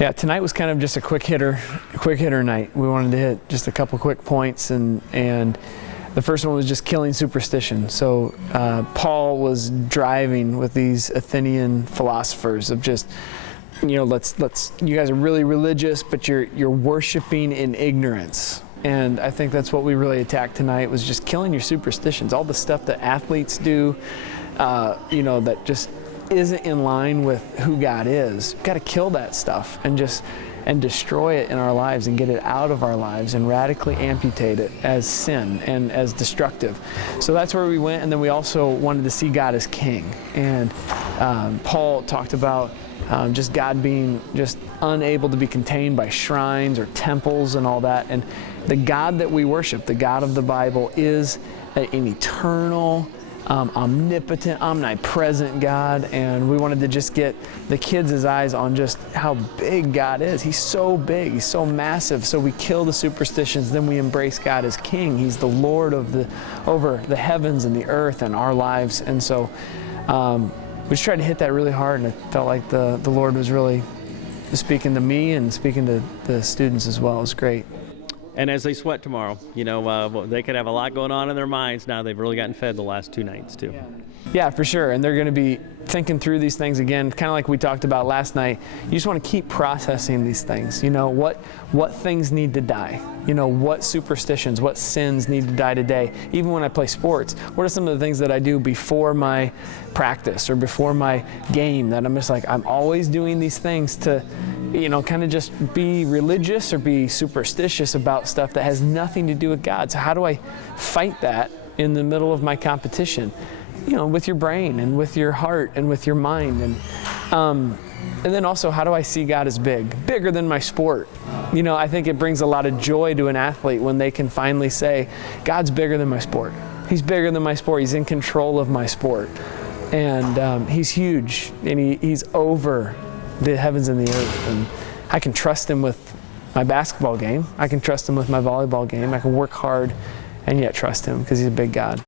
Yeah, tonight was kind of just a quick hitter night. We wanted to hit just a couple quick points, and the first one was just killing superstition. So Paul was driving with these Athenian philosophers of just, let's you guys are really religious, but you're worshiping in ignorance. And I think that's what we really attacked tonight, was just killing your superstitions, all the stuff that athletes do, that just isn't in line with who God is. We've got to kill that stuff and destroy it in our lives and get it out of our lives and radically amputate it as sin and as destructive. So that's where we went, and then we also wanted to see God as King. And Paul talked about just God being just unable to be contained by shrines or temples and all that. And the God that we worship, the God of the Bible, is an eternal, omnipotent, omnipresent God, and we wanted to just get the kids' eyes on just how big God is. He's so big, he's so massive. So we kill the superstitions, then we embrace God as King. He's the Lord over the heavens and the earth and our lives. And so we just tried to hit that really hard, and I felt like the Lord was really speaking to me and speaking to the students as well. It was great. And as they sweat tomorrow, they could have a lot going on in their minds now. They've really gotten fed the last 2 nights too. Yeah, for sure. And they're going to be thinking through these things again, kind of like we talked about last night. You just want to keep processing these things. What things need to die? What superstitions, what sins need to die today? Even when I play sports, what are some of the things that I do before my practice or before my game that I'm just like, I'm always doing these things to kind of just be religious or be superstitious about stuff that has nothing to do with God. So how do I fight that in the middle of my competition? With your brain and with your heart and with your mind. And then also, how do I see God as bigger than my sport? I think it brings a lot of joy to an athlete when they can finally say, God's bigger than my sport. He's bigger than my sport. He's in control of my sport. And he's huge, and he's over the heavens and the earth. And I can trust him with my basketball game. I can trust him with my volleyball game. I can work hard and yet trust him because he's a big God.